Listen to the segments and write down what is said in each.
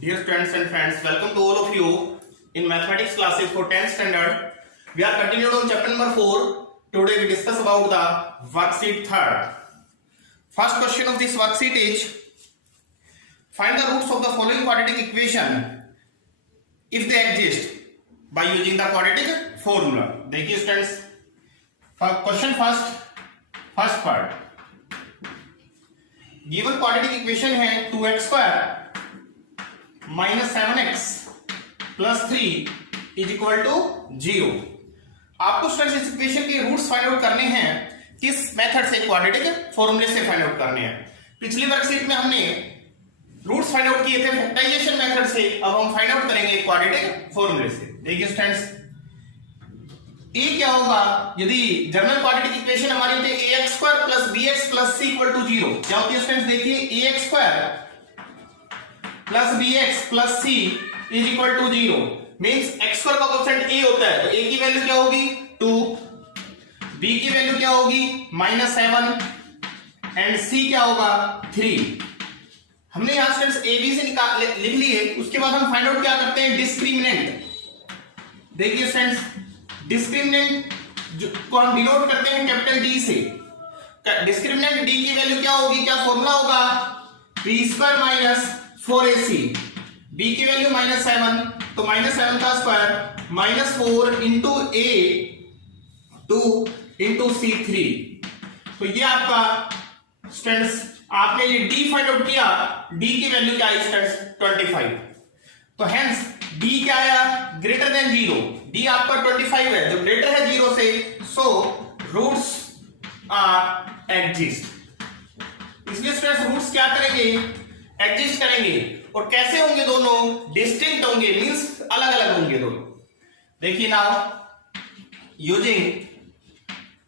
Dear students and friends, welcome to all of you in mathematics classes for 10th standard. We are continued on chapter number 4. Today we discuss about the worksheet 3rd. First question of this worksheet is find the roots of the following quadratic equation if they exist by using the quadratic formula. देखिए students, question first part. Given quadratic equation है 2x square minus 7x plus 3 is equal to 0. आपको students इस equation के roots find out करने हैं किस method से, quadratic फॉर्मूले से फाइंड आउट करने हैं. पिछली वर्कशीट में हमने रूट्स फाइंड आउट किए थे फैक्टराइजेशन मेथड से, अब हम फाइंड आउट करेंगे क्वाड्रेटिक फॉर्मूले से. देखिए स्टूडेंट्स, ए क्या होगा यदि जनरल क्वाड्रेटिक इक्वेशन हमारी होती है ax square plus bx plus c equal to 0. क्या होती है स्टूडेंट्स, देखिए ax square plus bx plus c is equal to 0 means x square का कोएफिशिएंट a होता है तो a की वैल्यू क्या होगी 2, b की वैल्यू क्या होगी -7 एंड c क्या होगा 3. हमने यहां स्टूडेंट्स a b से लिख लिए. उसके बाद हम फाइंड आउट क्या करते हैं, डिस्क्रिमिनेंट. देखिए स्टूडेंट्स, डिस्क्रिमिनेंट को हम डिनोट करते हैं कैपिटल D से. डिस्क्रिमिनेंट D की वैल्यू क्या होगी, क्या फॉर्मूला होगा, b square minus 4ac. b की वैल्यू -7 तो -7 का square -4 into a 2 into c 3. तो ये आपका स्टूडेंट्स आपने ये d फाइंड आउट किया. d की वैल्यू क्या आई स्टूडेंट्स 25. तो हेंस d क्या आया ग्रेटर देन 0. d आपका 25 है जो ग्रेटर है 0 से, सो रूट्स आर एग्जिस्ट. इसलिए स्टूडेंट्स रूट्स क्या करेंगे, एग्जिस्ट करेंगे. और कैसे होंगे, दोनों डिस्टिंक्ट होंगे मींस अलग अलग होंगे दोनों. देखिए नाउ यूजिंग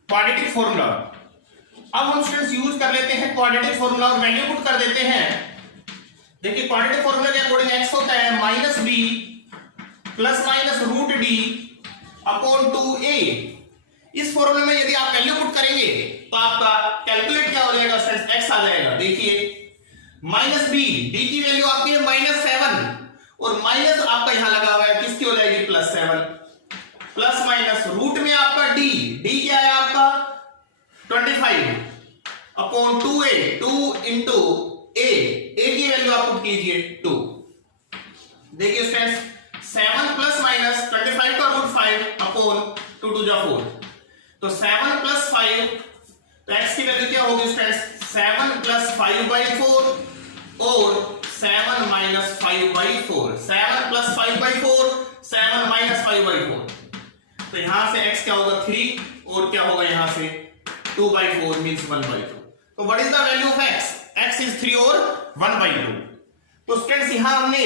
क्वाड्रेटिक फॉर्मूला. अब हम स्टूडेंट्स यूज कर लेते हैं क्वाड्रेटिक फॉर्मूला और वैल्यू पुट कर देते हैं. देखिए क्वाड्रेटिक फॉर्मूला के अकॉर्डिंग x होता है -b plus minus root D upon 2a. इस फॉर्मूले में यदि आप वैल्यू पुट करेंगे तो आपका कैलकुलेट क्या हो जाएगा स्टूडेंट्स, x आ जाएगा. देखिए -b, d की वैल्यू आपकी है -7 और माइनस आपका यहां लगा हुआ है किसकी हो जाएगी +7 प्लस माइनस रूट में आपका d क्या है आपका 25 अपॉन 2a 2 इंटू a की वैल्यू आप पुट कीजिए 2. देखिए स्टूडेंट्स 7 प्लस माइनस 25 का रूट 5 अपॉन 2 टू 4 तो 7 प्लस 5 तो x की वैल्यू क्या होगी स्टूडेंट्स 7 प्लस 5/4 और 7 माइनस 5/4. 7 प्लस 5/4 7 माइनस 5/4 तो यहां से x क्या होगा 3 और क्या होगा यहां से 2/4 मींस 1/2. तो what is the value of x? x is 3 और 1/2. तो स्टूडेंट्स यहां हमने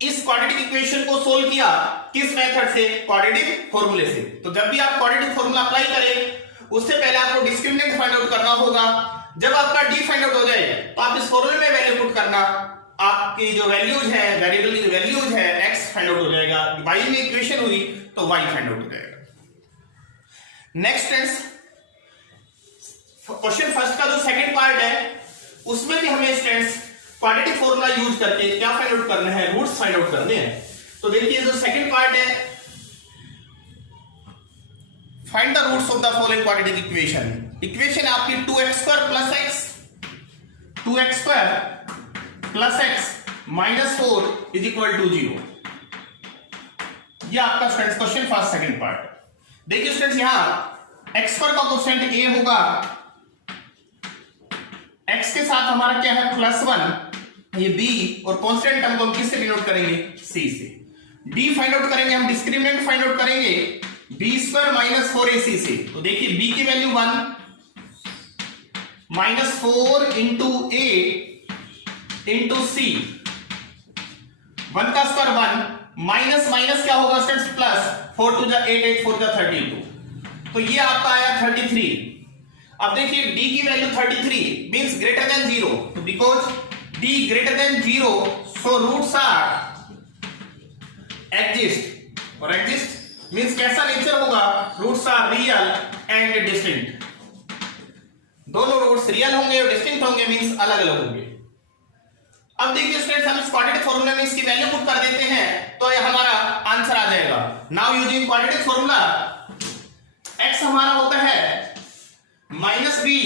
इस क्वाड्रेटिक इक्वेशन को सोल्व किया किस मेथड से, क्वाड्रेटिक फॉर्मूले से. तो जब भी आप क्वाड्रेटिक फॉर्मूला अप्लाई करें उससे पहले आपको डिस्क्रिमिनेंट फाइंड आउट करना होगा. जब आपका d फाइंड आउट हो जाए तो आप इस फॉर्मूले में वैल्यू पुट करना. आपकी जो वैल्यूज है, वेरिएबल की जो वैल्यूज है, x फाइंड आउट हो जाएगा. y में इक्वेशन हुई तो y फाइंड आउट हो जाएगा. नेक्स्ट क्वेश्चन फर्स्ट का जो सेकंड पार्ट है उसमें भी हमें स्टूडेंट्स क्वाड्रेटिक फॉर्मूला यूज करके क्या फाइंड आउट करना है, रूट्स फाइंड आउट करने हैं. तो देखिए जो सेकंड पार्ट है, find the roots of the following quadratic equation. Equation आपकी 2x square plus x 2x square plus x minus 4 is equal to 0. ये आपका students question first second part. देखिए स्टूडेंट्स यहां x स्क्वायर का coefficient a होगा, x के साथ हमारा क्या है +1, ये b और कांस्टेंट टर्म को हम किससे डिनोट करेंगे c से. d फाइंड आउट करेंगे हम, डिस्क्रिमिनेंट फाइंड आउट करेंगे b स्क्वायर माइनस 4ac से. तो देखिए b की value 1 -4 into a into c 1 का स्क्वायर 1 माइनस माइनस क्या होगा स्टूडेंट्स प्लस 4 टू 8 8 4 32. तो ये आपका आया 33. अब देखिए d की वैल्यू 33 मींस ग्रेटर देन 0. तो because d greater than 0 so roots are exist. और एग्जिस्ट मींस कैसा नेचर होगा, roots are real and distinct. दोनों रूट्स रियल होंगे और डिस्टिंक्ट होंगे मींस अलग अलग होंगे. अब देखिए स्टूडेंट्स, हम इस क्वाड्रेटिक फॉर्मूला में इसकी वैल्यू पुट कर देते हैं तो ये हमारा आंसर आ जाएगा। Now using quadratic formula, x हमारा होता है -b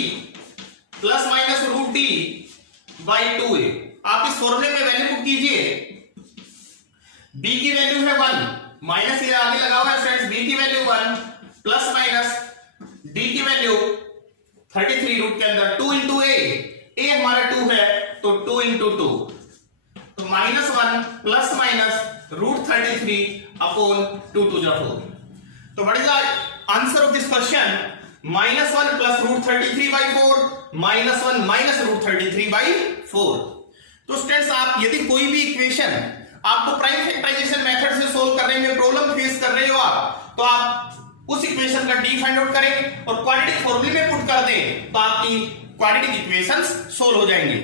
plus minus root D by 2a। आप इस फॉर्मूले में वैल्यू पुट कीजिए, b की वैल्यू है 1, माइनस ये आगे लगा हुआ है स्टूडेंट्स, b की वैल्यू 1 प्लस माइनस d की वैल्यू 33 रूट के अंदर 2 इंटू a हमारा 2 है तो 2 इंटू 2, तो -1 plus minus root 33 upon 2 to the 4। तो what is the answer of this question? -1 plus root 33 by 4, -1 minus root 33 by 4। तो स्टूडेंट्स, आप यदि कोई भी इक्वेशन आपको प्राइम फैक्टराइजेशन मेथड से सोल्व करने में प्रॉब्लम फेस कर रहे हो आप, तो आप उस इक्वेशन का डी फाइंड आउट करें और क्वाड्रेटिक फॉर्मूले में पुट कर दें तो आपकी क्वाड्रेटिक इक्वेशंस सोल्व हो जाएंगे।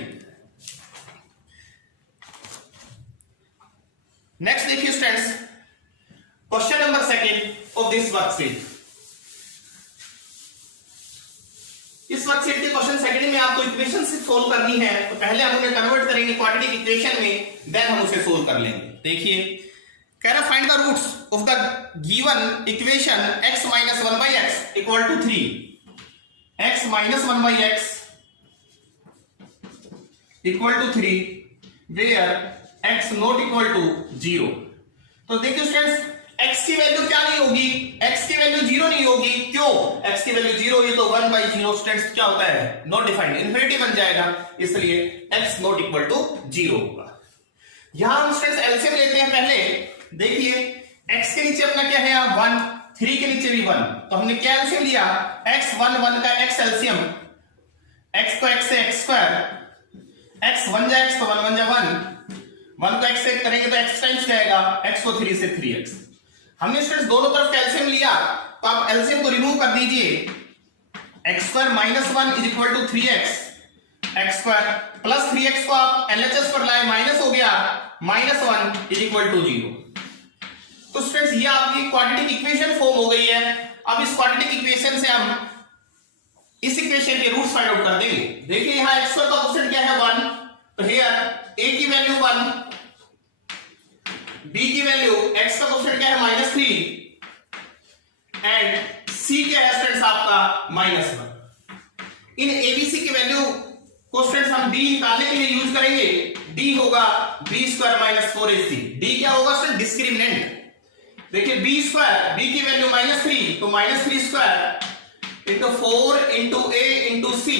नेक्स्ट देखिए students, question number 2 of this worksheet. इस वर्कशीट के क्वेश्चन 2 में आपको इक्वेशन से सोल्व करनी है, तो पहले हम उन्हें कन्वर्ट करेंगे क्वाड्रेटिक इक्वेशन में, देन हम उसे सोल्व कर लेंगे। देखिए, कह रहा find the roots of the given equation x minus 1 by x equal to 3, x minus 1 by x equal to 3 where x not equal to 0। तो देखिए स्टूडेंट्स, x की वैल्यू क्या नहीं होगी? x की वैल्यू 0 नहीं होगी। क्यों? x की वैल्यू 0 हुई तो 1 by 0 स्टूडेंट्स क्या होता है? नॉट डिफाइंड, इन्फिनिटी बन जाएगा, इसलिए x नॉट इक्वल टू 0 होगा। यहां हम स्टूडेंट्स एलसीएम लेते हैं पहले। देखिए, x के नीचे अपना क्या है? 1, 3 के नीचे भी 1, तो हमने क्या एलसीएम लिया? x 1 1 का x एलसीएम, x को x से x स्क्वायर, x 1 जा x तो 1 1 जा 1 को x से करेंगे तो x टाइम्स जाएगा, x को 3 से 3x। हमने स्टूडेंट्स दोनों तरफ एलसीएम लिया, तो आप एलसीएम को रिमूव कर दीजिए। x square minus 1 is equal to 3x, x square plus 3x को आप एलएचएस पर लाए, माइनस हो गया, -1 इज इक्वल टू 0। तो स्टूडेंट्स, ये आपकी क्वाड्रेटिक इक्वेशन फॉर्म हो गई है। अब इस क्वाड्रेटिक इक्वेशन से हम इस इक्वेशन के रूट्स फाइंड आउट कर देंगे। देखिए, यहां x स्क्वायर का ऑप्शन क्या है? 1, तो हियर a की वैल्यू 1, b की वैल्यू, x का क्वेश्चन क्या है? -3 एंड c क्या है स्टूडेंट्स आपका? -1। इन abc की वैल्यू को स्टूडेंट्स हम d निकालने के लिए यूज करेंगे। d होगा b square minus 4ac। d क्या होगा स्टूडेंट? डिस्क्रिमिनेंट। देखिए, b स्क्वायर, b की वैल्यू -3, तो -3 square into 4 into a into c।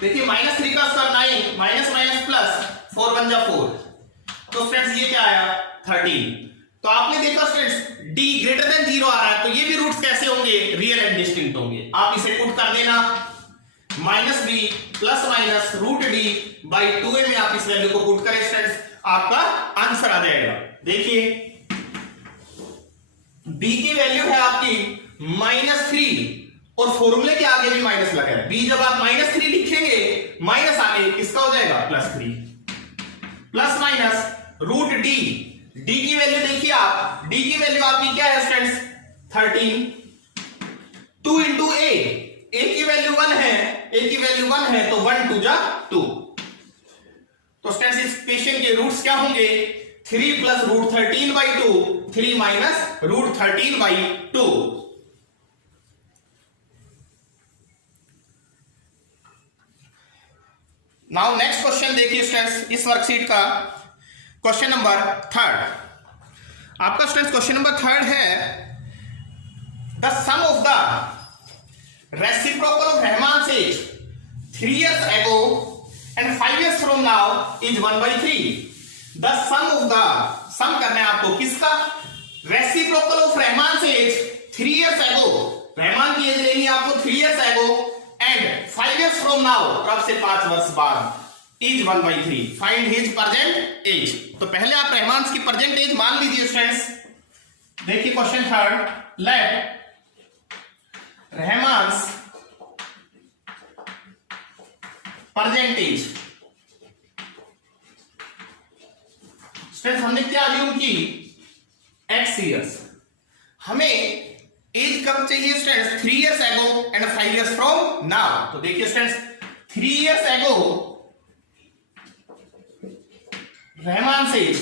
देखिए, -3 का स्क्वायर 9, माइनस माइनस प्लस 4 1 जा 4, तो फ्रेंड्स ये क्या आया? 13। तो आपने देखा स्टूडेंट्स, d ग्रेटर देन 0 आ रहा है, तो ये भी रूट्स कैसे होंगे? रियल एंड डिस्टिंक्ट होंगे। आप इसे पुट कर देना, -b plus minus root D by 2a में आप इस वैल्यू को पुट करें स्टूडेंट्स, आपका आंसर आ जाएगा। देखिए, b की वैल्यू है आपकी -3 और फॉर्मूले के आगे भी माइनस लगा है। b जब आप -3 लिखेंगे, माइनस आगे किसका हो जाएगा? +3 plus minus root D, D की वैल्यू देखिए आप, डी की वैल्यू आपकी क्या है स्टूडेंट्स? 13, 2 इंटू a की वैल्यू 1 है, a की वैल्यू 1 है, तो 1 2 जा 2। तो स्टूडेंट्स, इस इक्वेशन के रूट्स क्या होंगे? 3 plus root 13 by 2, 3 minus root 13 by 2। Now next question देखिए स्टूडेंट्स, इस वर्कशीट का क्वेश्चन नंबर 3। आपका स्टूडेंट्स क्वेश्चन नंबर 3 है, the sum of the reciprocal of Rahman's age 3 years ago and 5 years from now is 1/3। The sum of the, sum करना है आपको किसका? Reciprocal of Rahman's age 3 years ago, Rahman की age लेनी है आपको 3 years ago and 5 years from now, अब से 5 वर्ष बाद, is 1/3। Find his present age. तो पहले आप रहमान की प्रेजेंट एज मान लीजिए स्टूडेंट्स। देखिए question 3, let Rahman present age. Students, हमने क्या अज्यूम की? x years। हमें एज कब चाहिए students? 3 years ago and 5 years from now। तो देखिए students, 3 years ago Rahman says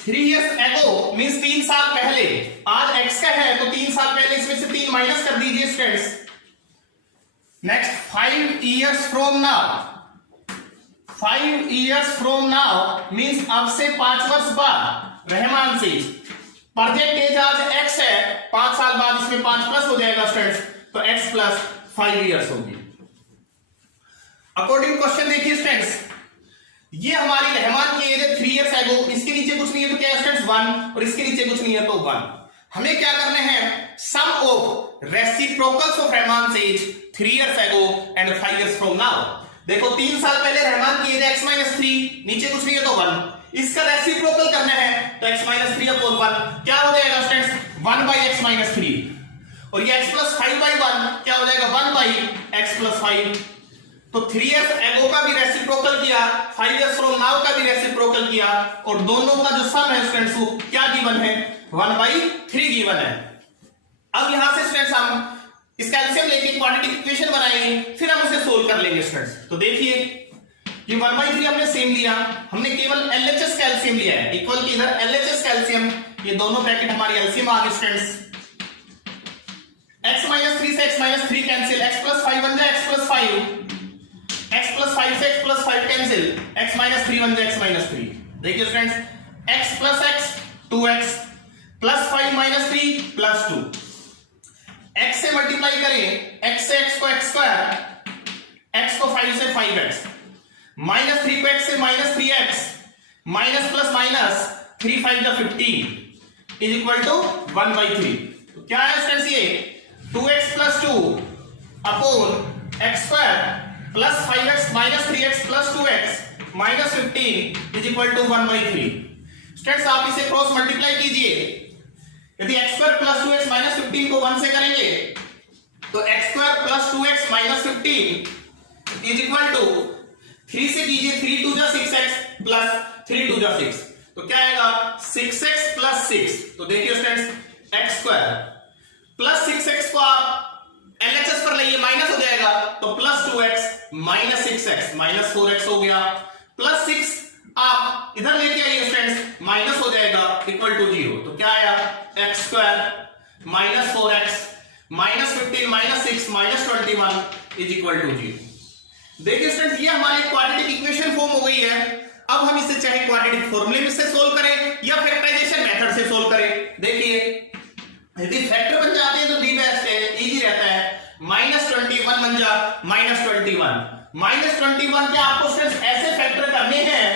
3 years ago means 3 साल पहले, आज x का है तो 3 साल पहले इसमें से 3 माइनस कर दीजिए students. Next 5 years from now, 5 years from now means अब से 5 वर्ष बाद रहमान सेज, प्रोजेक्ट एज आज x है, 5 साल बाद इसमें 5 प्लस हो जाएगा स्टूडेंट्स, तो x प्लस 5 years होगी। अकॉर्डिंग क्वेश्चन देखिए स्टूडेंट्स, ये हमारी रहमान की एज है 3 years ago, इसके नीचे कुछ नहीं है तो क्या है स्टूडेंट्स 1, और इसके नीचे कुछ नहीं है तो 1। हमें क्या करने हैं, sum of reciprocals of Rahman age 3 years ago and 5 years from now। देखो 3 साल पहले रहमान की एज x - 3, नीचे कुछ नहीं है तो 1, इसका रेसिप्रोकल करना है तो x - 3 अपॉन 1 क्या हो जाएगा स्टूडेंट्स 1/x - 3, और ये x + 5/1 क्या हो जाएगा 1/x + 5। तो 3 years ago का भी रेसिप्रोकल किया, 5 years from now का भी रेसिप्रोकल किया, और दोनों का जो सम है स्टूडेंट्स वो क्या गिवन है 1/3 गिवन है। अब यहां से स्टूडेंट्स हम इसका एलसीएम लेके क्वाड्रेटिक इक्वेशन बनाएंगे, फिर हम उसे सोल्व कर लेंगे स्टूडेंट्स। तो देखिए ये 1/3 हमने सेम लिया, हमने केवल एलएचएस का एलसीएम लिया है, इक्वल की इधर एलएचएस का एलसीएम, ये दोनों ब्रैकेट हमारी एलसीएम आ गई स्टूडेंट्स। x - 3 से x - 3 कैंसिल, x + 5 बन जाए x + 5, x + 5 से x + 5 कैंसिल, x - 3 बन जाए x - 3। देखिए students x + x 2x + 5 - 3 + 2, x से मल्टीप्लाई करें, x से x को x², x को 5 से 5x, -3 को x से -3x, minus plus minus 3 5 = 15 is equal to 1/3। तो क्या है स्टूडेंट्स ये 2x + 2 upon x² plus 5x - 3x + 2x -15 is equal to 1/3। Students आप इसे क्रॉस मल्टीप्लाई कीजिए, यदि x² + 2x - 15 को 1 से करेंगे तो x² + 2x - 15 is equal to 3 से कीजिए 3 2 = 6x प्लस 3 2 = 6, तो क्या आएगा 6x + 6। तो देखिए स्टूडेंट्स x² प्लस 6x को आप LHS पर लाइए माइनस हो जाएगा तो +2x - 6x -4x हो गया, +6 आप इधर लेके आइए स्टूडेंट्स माइनस हो जाएगा इक्वल टू 0। तो क्या आया x² - 4x -15 - 6 -21 is equal to 0। देखिए स्टूडेंट्स ये हमारी क्वाड्रेटिक इक्वेशन फॉर्म हो गई है। अब हम इसे चाहे क्वाड्रेटिक फॉर्मूले से सोल्व करें या फैक्टराइजेशन मेथड से सोल्व करें। देखिए यदि फैक्टर बन जाते हैं तो दी बेस्ट है, इजी रहता है। -21 बन जा -21 -21 के आपको सिर्फ ऐसे फैक्टर करने हैं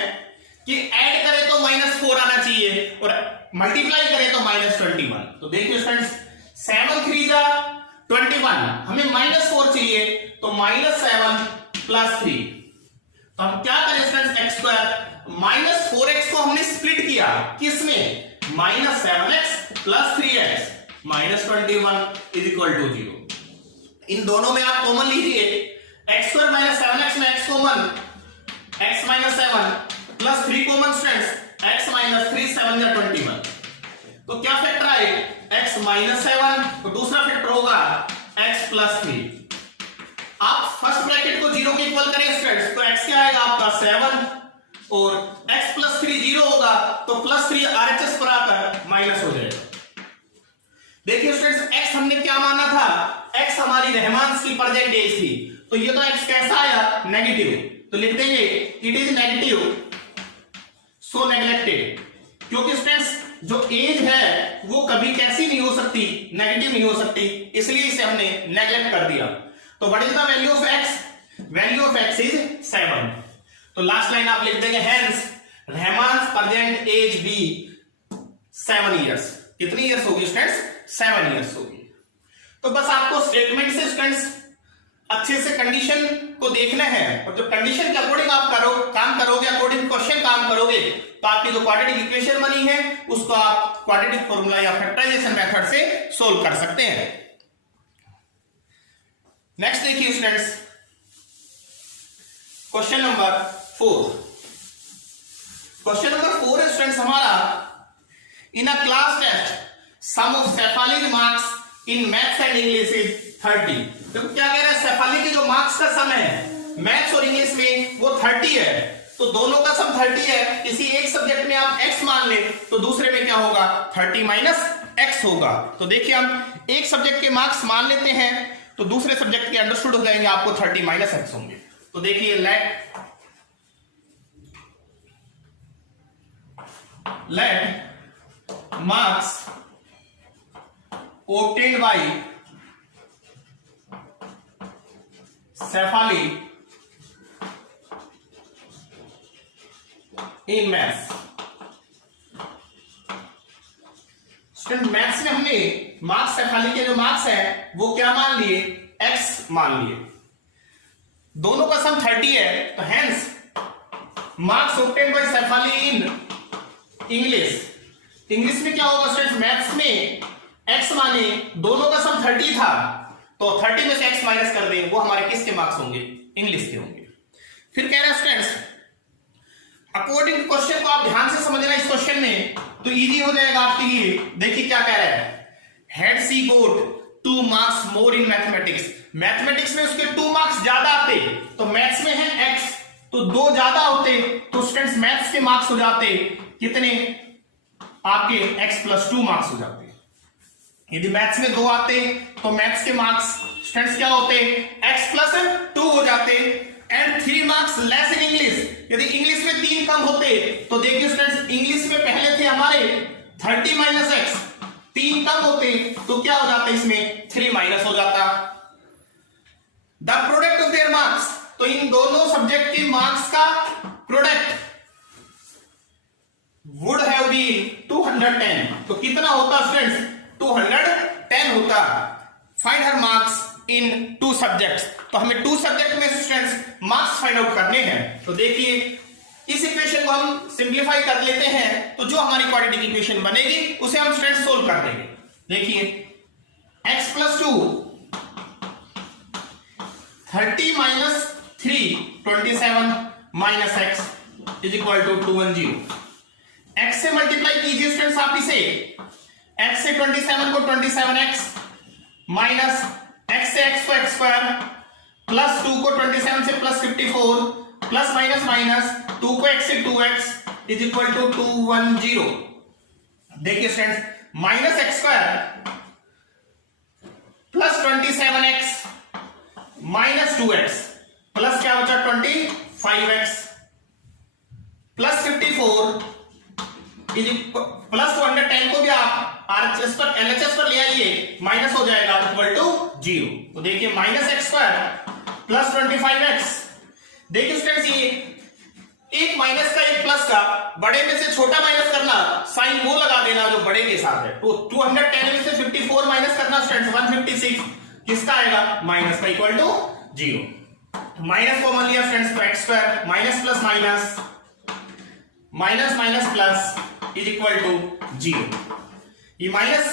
कि ऐड करें तो -4 आना चाहिए और मल्टीप्लाई करें तो -21। तो देखिए स्टूडेंट्स 7 3 जा 21, हमें -4 चाहिए तो -7 + 3। तो हम क्या करें स्टूडेंट्स x² -4x को हमने स्प्लिट किया किसमें -7x + 3x -21 is equal to 0। इन दोनों में आप कॉमन लीजिए, x² - 7x में x common, x - 7 + 3 common students, x - 3 7 = 21। तो क्या फैक्टर आए x - 7, तो दूसरा फैक्टर होगा x + 3। आप फर्स्ट ब्रैकेट को 0 के इक्वल करें स्टूडेंट्स तो x क्या आएगा आपका 7 और x + 3 0 होगा तो +3 RHS पर आकर माइनस हो जाएगा। देखिए स्टूडेंट्स x हमने क्या माना था, x हमारी रहमान की प्रेजेंट एज थी, तो ये तो x कैसा आया नेगेटिव, तो लिख देंगे it is negative so neglected, क्योंकि स्टूडेंट्स जो एज है वो कभी कैसी नहीं हो सकती, नेगेटिव नहीं हो सकती, इसलिए इसे हमने नेग्लेक्ट कर दिया। तो what is the value of x, value of x is 7। तो लास्ट लाइन आप लिख देंगे hence Rahman's present age be 7 years. कितनी इयर्स होगी स्टूडेंट्स 7 इयर्स होगी। तो बस आपको स्टेटमेंट से स्टूडेंट्स अच्छे से कंडीशन को देखना है, और जो कंडीशन के अकॉर्डिंग आप काम करोगे, अकॉर्डिंग क्वेश्चन काम करोगे, तो आपकी जो क्वाड्रेटिक इक्वेशन बनी है उसको आप क्वाड्रेटिक फॉर्मूला या फैक्टराइजेशन मेथड से सोल्व कर सकते हैं। नेक्स्ट देखिए students question number 4। Question number 4 है स्टूडेंट्स हमारा, in a class test sum of Shefali remarks in maths and English is 30। देखो क्या कह रहा है, शेफाली के जो मार्क्स का सम है मैथ्स और इंग्लिश में वो 30 है, तो दोनों का सम 30 है। किसी एक सब्जेक्ट में आप x मान ले तो दूसरे में क्या होगा, 30 माइनस x होगा। तो देखिए हम एक सब्जेक्ट के मार्क्स मान लेते हैं तो दूसरे सब्जेक्ट के अंडरस्टूड हो जाएंगे, आपको 30 माइनस x होंगे। तो देखिए let marks obtained by Shefali in maths। Student maths में हमने मार्क्स शेफाली के जो मार्क्स है वो क्या मान लिए, x मान लिए। दोनों का सम 30 है, तो hence marks obtained by Shefali in English. English में क्या होगा स्टूडेंट, मैथ्स में x माने दोनों का सम 30 था, तो 30 में से x माइनस कर दें, वो हमारे किसके मार्क्स होंगे, इंग्लिश के होंगे। फिर कह रहे हैं स्टूडेंट्स अकॉर्डिंग टू क्वेश्चन को आप ध्यान से समझना इस क्वेश्चन में, तो इजी हो जाएगा आपके लिए। देखिए क्या कह रहा है, had she got 2 marks more in mathematics. Mathematics में उसके 2 मार्क्स ज्यादा आते, तो मैथ्स में है x तो 2 ज्यादा होते, तो स्टूडेंट्स मैथ्स के मार्क्स हो जाते कितने, आपके x + 2 मार्क्स हो जाते। यदि मैथ्स में 2 आते तो मैथ्स के मार्क्स स्टूडेंट्स क्या होते, x + 2 हो जाते। And 3 marks less in English. यदि इंग्लिश में 3 कम होते तो देखिए स्टूडेंट्स इंग्लिश में पहले थे हमारे 30 माइनस x, 3 कम होते तो क्या हो जाता, इसमें 3 माइनस हो जाता। The product of their marks, तो इन दोनों सब्जेक्ट के मार्क्स का प्रोडक्ट वुड हैव बीन 210, तो कितना होता स्टूडेंट्स, 210 होता। Find her marks in 2 subjects, तो हमें 2 सब्जेक्ट में स्टूडेंट्स मार्क्स फाइंड आउट करने हैं। तो देखिए इस इक्वेशन को हम सिंप्लीफाई कर लेते हैं, तो जो हमारी क्वाड्रेटिक इक्वेशन बनेगी उसे हम स्टूडेंट्स सोल्व कर देंगे। देखिए x + 2 30 minus 3 27 minus x = 210। x से मल्टीप्लाई कीजिए स्टूडेंट्स आप इसे, x से 27 को 27x माइनस x से x को x² प्लस 2 को 27 से प्लस 54 प्लस माइनस माइनस 2 को x से 2x = 210। देखिए students minus x² plus 27x minus 2x plus क्या बचा 25x प्लस 54 प्लस 210 को भी आप RHS पर LHS पर ले आइए, माइनस हो जाएगा = 0। तो देखिए -x² प्लस 25x। देखिए स्टूडेंट्स ये एक माइनस का एक प्लस का, बड़े में से छोटा माइनस करना, साइन वो लगा देना जो बड़े के साथ है। तो 210 में से 54 माइनस करना स्टूडेंट्स 156, किसका आएगा, माइनस का = 0। माइनस कॉमन लिया स्टूडेंट्स, तो x² minus plus minus minus minus plus = 0। ये माइनस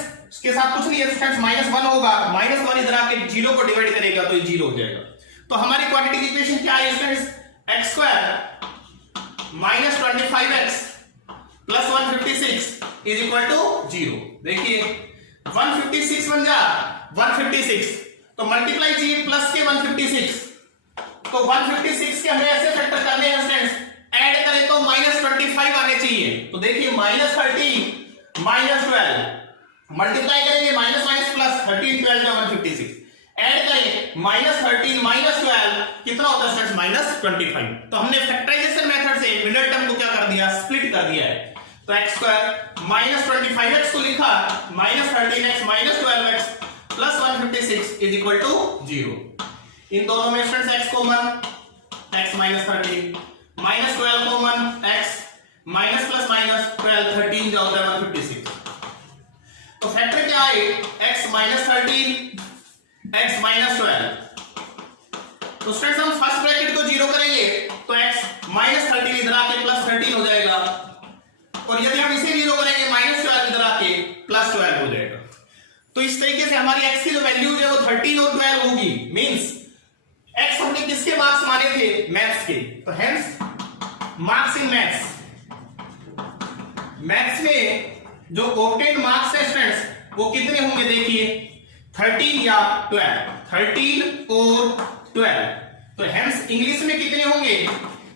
के साथ कुछ नहीं है स्टूडेंट्स, -1 होगा, -1 इधर आके 0 को डिवाइड करेगा तो ये 0 हो जाएगा। तो हमारी क्वाड्रेटिक इक्वेशन क्या है students, x² minus 25x plus 156 = 0। देखिए 156 बन जा 156, तो मल्टीप्लाई चाहिए प्लस के 156, तो 156 के हमें ऐसे फैक्टर करने हैं स्टूडेंट्स, ऐड करें तो -25 आने चाहिए। तो देखिए -13 -12 मल्टीप्लाई करेंगे माइनस माइनस प्लस 13 12 का 156, ऐड करें -13 -12 कितना होता है स्टूडेंट्स, -25। तो हमने फैक्टराइजेशन मेथड से मिडिल टर्म को क्या कर दिया, स्प्लिट कर दिया है। तो x² -25x को लिखा -13x -12x प्लस 156 = 0। इन दोनों में students x common, x -13 -12 common, x minus plus minus 12 13 जो होता है 156। तो फैक्टर क्या है, x -13 x -12। तो स्टूडेंट्स हम फर्स्ट ब्रैकेट को 0 करेंगे तो x -13 इधर आके +13 हो जाएगा, और यदि हम इसे 0 करेंगे -12 इधर आके +12 हो जाएगा। तो इस तरीके से हमारी x की जो वैल्यू है वो 13 और 12 होगी। मींस x हमने किसके मार्क्स माने थे, मैथ्स के। तो hence marks in maths, maths में जो ऑब्टेन मार्क्स है स्टूडेंट्स वो कितने होंगे, देखिए 13 या 12, 13 और 12। तो हेंस इंग्लिश में कितने होंगे?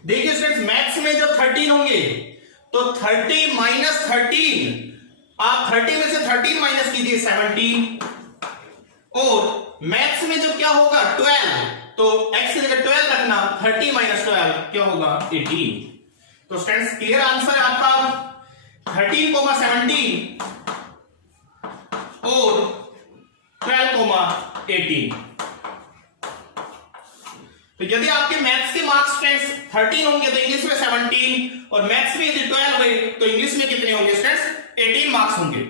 देखिए स्टूडेंट्स, मैथ्स में जो 13 होंगे तो 30 माइनस 13, आप 30 में से 13 माइनस कीजिए 17, और मैथ्स में जो क्या होगा 12, तो x की जगह 12 रखना, 30 माइनस 12 क्या होगा 18। तो स्टूडेंट्स क्लियर आंसर है आपका 13, 17 और 12, 18। तो यदि आपके मैथ्स के मार्क्स स्टूडेंट्स 13 होंगे तो इंग्लिश में 17, और मैथ्स में यदि 12 हुए तो इंग्लिश में कितने होंगे स्टूडेंट्स? 18 मार्क्स होंगे।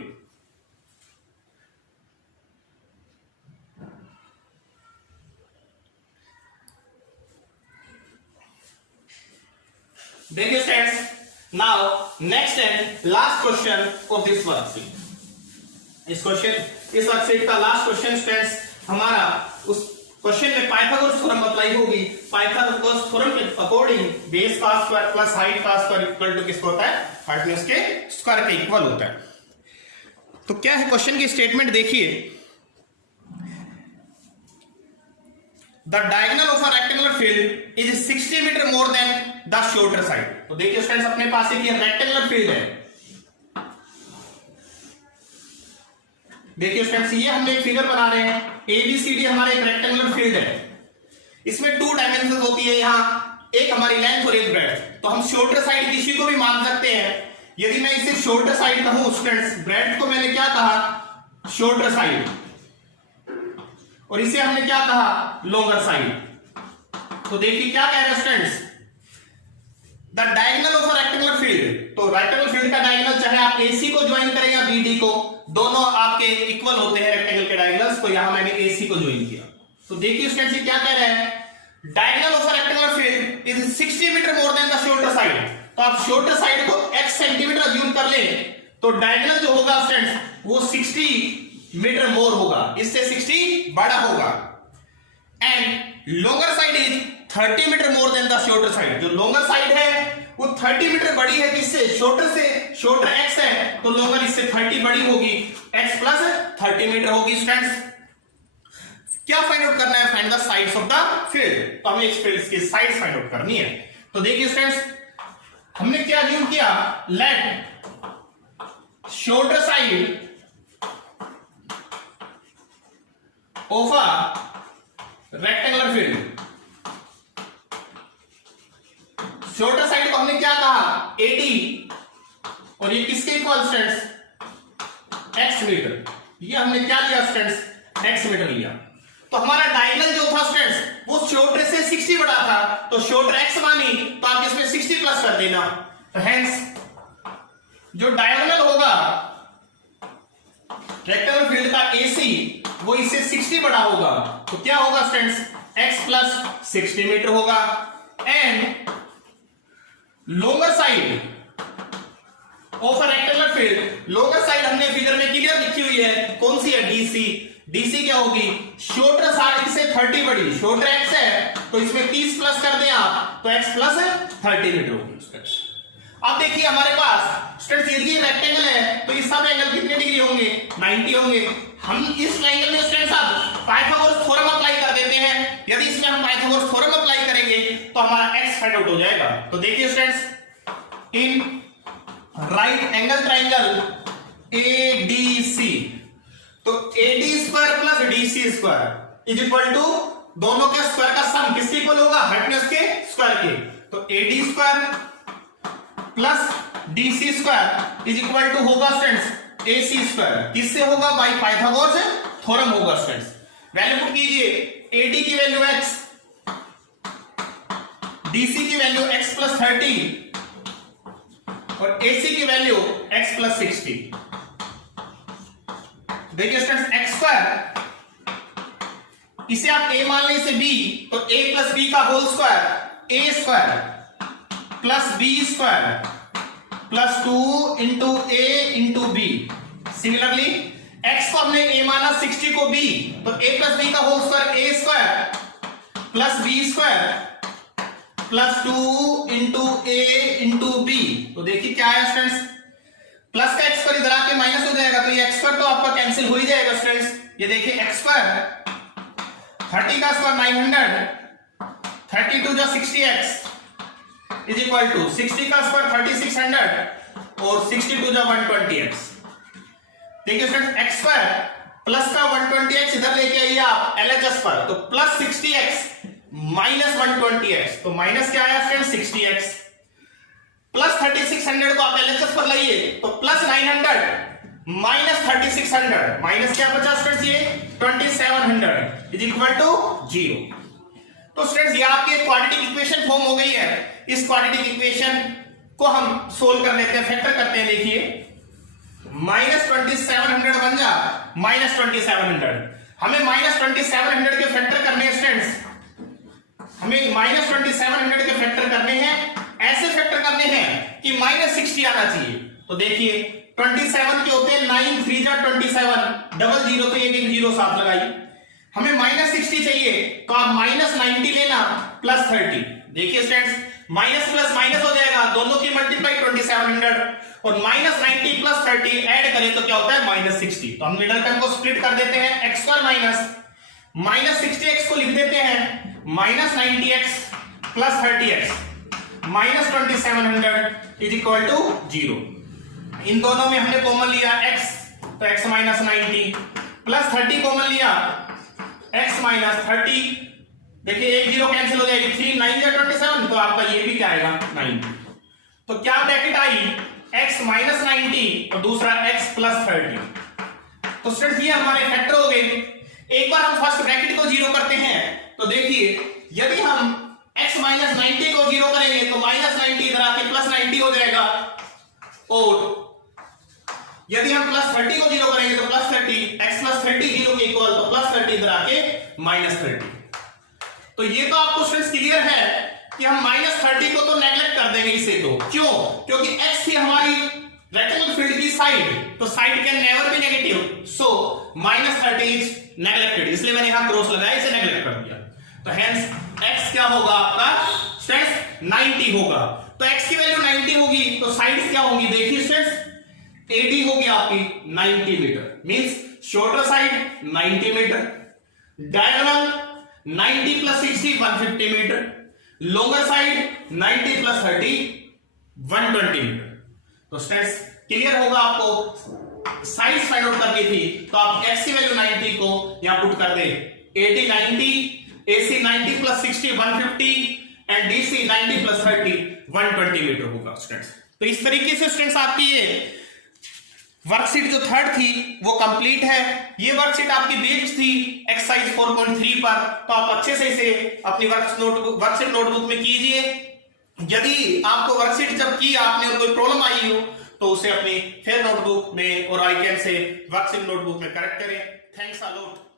देखिए students, now next and last question of this worksheet. इस वर्कशीट का लास्ट क्वेश्चन स्टूडेंट्स हमारा, उस क्वेश्चन में पाइथागोरस थ्योरम अप्लाई होगी। पाइथागोरस थ्योरम के अकॉर्डिंग बेस का स्क्वायर प्लस हाइट का स्क्वायर इक्वल टू किसका होता है? हाइपोटेन्यूज के स्क्वायर के इक्वल होता है। तो क्या है क्वेश्चन की स्टेटमेंट देखिए, the diagonal of a rectangular field is 60 metre more than the shorter side. तो देखिए स्टूडेंट्स, अपने पास एक रेक्टेंगुलर फील्ड है। देखिए स्टूडेंट्स, ये हम एक फिगर बना रहे हैं, ABCD हमारा एक रेक्टेंगुलर फील्ड है। इसमें 2 डायमेंशन होती है, यहाँ एक हमारी लेंथ और एक ब्रेड्थ। तो हम शॉर्टर साइड किसी को भी मान सकते हैं। यदि मैं इसे शॉर्टर साइड कहूं स्टूडेंट्स, ब्रेड्थ को मैंने क्या कहा? शॉर्टर साइड, और इसे हमने क्या कहा? Longer side. तो देखिए क्या कह रहे हैं students, the diagonal of a rectangular field. तो रेक्टेंगुलर फील्ड का डायगोनल चाहे आप AC को ज्वाइन करें या BD को, दोनों आपके इक्वल होते हैं रेक्टेंगल के डायगोनल्स। तो यहां मैंने AC को ज्वाइन किया। तो देखिए स्टूडेंट्स, ये क्या कह रहे हैं? Diagonal of a rectangular field is 60 metre more than the shorter side. तो आप शॉर्टर साइड को x सेंटीमीटर अज्यूम कर लें, तो डायगोनल जो होगा स्टूडेंट्स वो 60 मीटर मोर होगा, इससे 60 बड़ा होगा। And longer side is 30 metre more than the shorter side. जो लॉन्गर साइड है वो 30 मीटर बड़ी है किससे? शॉर्टर से। शॉर्टर x है तो लॉन्गर इससे 30 बड़ी होगी, x प्लस 30 मीटर होगी। स्टूडेंट्स क्या फाइंड आउट करना है? Find the sides of the field. तो हमें इस फील्ड की साइड्स फाइंड आउट करनी है। तो देखिए स्टूडेंट्स, हमने क्या अज्यूम किया? Let shorter side of a rectangular field. Shorter side को हमने क्या कहा? AD, और ये किसके इक्वल स्टूडेंट्स? x metre. ये हमने क्या लिया स्टूडेंट्स? x मीटर लिया। तो हमारा डायगोनल जो था स्टूडेंट्स वो शॉर्टर से 60 बड़ा था, तो शॉर्टर x मानी तो आप इसमें 60 प्लस कर देना। तो हेंस जो डायगोनल होगा रेक्टेंगुलर फील्ड का AC वो इससे 60 बड़ा होगा। तो क्या होगा स्टूडेंट्स? x प्लस 60 मीटर होगा। And lower side of a rectangular field, lower side हमने फिगर में क्लियर लिखी हुई है, कौन सी है? DC। DC क्या होगी? शॉर्टर साइड से 30 बड़ी, शॉर्टर x है तो इसमें 30 प्लस कर दिया तो x प्लस 30 मीटर होगी। अब देखिए हमारे पास स्टूडेंट्स यदि रेक्टेंगल है तो ये सब एंगल कितने डिग्री होंगे? 90 होंगे। हम इस एंगल में स्टूडेंट्स अब पाइथागोरस थ्योरम अप्लाई कर देते हैं। यदि इसमें हम पाइथागोरस थ्योरम अप्लाई करेंगे तो हमारा x फाइंड आउट हो जाएगा। तो देखिए students, in right angle triangle ADC, तो AD square plus DC square is equal to दोनों के स्क्वायर का सम किसके इक्वल होगा? हाइपोटेन्यूज के स्क्वायर के। तो AD square plus DC square is equal to होगा स्टूडेंट्स AC स्क्वायर। किससे होगा? बाय पाइथागोरस थ्योरम होगा स्टूडेंट्स। वैल्यू पुट कीजिए, AD की वैल्यू x, DC की वैल्यू x प्लस 30 और AC की वैल्यू x प्लस 60। देखिए स्टूडेंट्स, x स्क्वायर इसे आप a मान लें, इसे b, तो a प्लस b का whole square a square plus b square plus 2 into a into b। Similarly x को हमने a माना, 60 को b, तो a प्लस b का whole square a square plus b square plus 2 into a into b। तो देखिए क्या है स्टूडेंट्स, प्लस का x पर इधर आके माइनस हो जाएगा, तो ये x पर तो आपका कैंसिल हो ही जाएगा स्टूडेंट्स। ये देखिए x स्क्वायर 30 का स्क्वायर 900, 32 जो 60x इज इक्वल टू 60 का स्क्वायर 3600 और 62 जो 120x। देखिए स्टूडेंट्स x स्क्वायर प्लस का 120x इधर लेके आइए आप LHS पर, तो प्लस 60x माइनस 120x, तो माइनस क्या आया स्टूडेंट 60x, प्लस 3600 को आप LHS पर लाइए तो प्लस 900 माइनस 3600, माइनस क्या बचा स्टूडेंट्स ये 2700 इज इक्वल टू 0। तो स्टूडेंट्स ये आपकी क्वाड्रेटिक इक्वेशन फॉर्म हो गई है। इस क्वाड्रेटिक इक्वेशन को हम सोल्व कर लेते हैं, फैक्टर करते हैं। देखिए माइनस 2700 बन जा माइनस 2700, हमें माइनस 2700 के फैक्टर करने हैं स्टूडेंट्स, हमें माइनस 2700 के फैक्टर करने हैं, ऐसे फैक्टर करने हैं कि माइनस 60 आना चाहिए। तो देखिए 27 के होते हैं 9 3 जा 27, डबल जीरो तो एक जीरो साथ लगाइए, हमें माइनस 60 चाहिए तो आप माइनस 90 लेना प्लस 30। देखिए स्टूडेंट्स माइनस प्लस माइनस हो जाएगा, दोनों की मल्टीप्लाई 2700 और माइनस 90 प्लस 30 ऐड करें तो क्या होता है माइनस 60। तो हम मिडल टर्म को स्प्लिट कर देते हैं, x स्क्वायर माइनस 60x को लिख देते हैं minus 90x plus 30x minus 2700 is equal to 0। इन दोनों में हमने कॉमन लिया x, तो x माइनस 90 प्लस 30 कॉमन लिया x माइनस 30, देखिए एक जीरो कैंसिल हो जाएगी, 3 9 या 27, तो आपका ये भी क्या आएगा 9। तो क्या ब्रैकेट आई x माइनस 90 और दूसरा x प्लस 30। तो स्टूडेंट्स ये हमारे फैक्टर हो गए। एक बार हम फर्स्ट ब्रैकेट को जीरो करते हैं तो देखिए यदि हम x माइनस 90 को जीरो करेंगे तो माइनस 90 इधर आके प्लस 90 हो जाएगा, और यदि हम प्लस 30 को जीरो करेंगे तो प्लस 30, x प्लस 30 जीरो के इक्वल, तो प्लस 30 इधर आके माइनस 30। तो ये तो आपको स्टूडेंट्स क्लियर है कि हम माइनस 30 को तो नेगलेक्ट कर देंगे इसे, तो क्यों, क्योंकि x थी हमारी रेक्टेंगल फील्ड की साइड, तो side can never be negative, so minus 30 is neglected, इसलिए मैंने यहां क्रॉस लगाया, इसे नेगलेक्ट कर दिया। तो हेंस x क्या होगा आपका स्टूडेंट्स 90 होगा। तो x की वैल्यू 90 होगी तो साइड्स क्या होंगी, देखिए स्टूडेंट्स AD होगी आपकी 90 metre, means shorter side 90 metre, diagonal 90 plus 60 150 metre, longer side 90 plus 30 120 metre. तो स्टूडेंट्स क्लियर होगा, आपको साइड्स फाइंड आउट करनी थी तो आप x की वैल्यू 90 को यहां पुट कर दे, AD 90, AC 90 plus 60 150 and DC 90 plus 30 120 metre होगा स्टूडेंट्स। तो इस तरीके से स्टूडेंट्स आपकी ये वर्कशीट जो थर्ड थी वो कंप्लीट है। ये वर्कशीट आपकी बेस्ड थी एक्सरसाइज 4.3 पर, तो आप अच्छे से इसे अपनी वर्कशीट नोटबुक में कीजिए। यदि आपको वर्कशीट जब की आपने और कोई प्रॉब्लम आई हो तो उसे अपनी फेयर नोटबुक में और आईकैन से वर्कशीट नोटबुक में करेक्ट करें। Thanks a lot.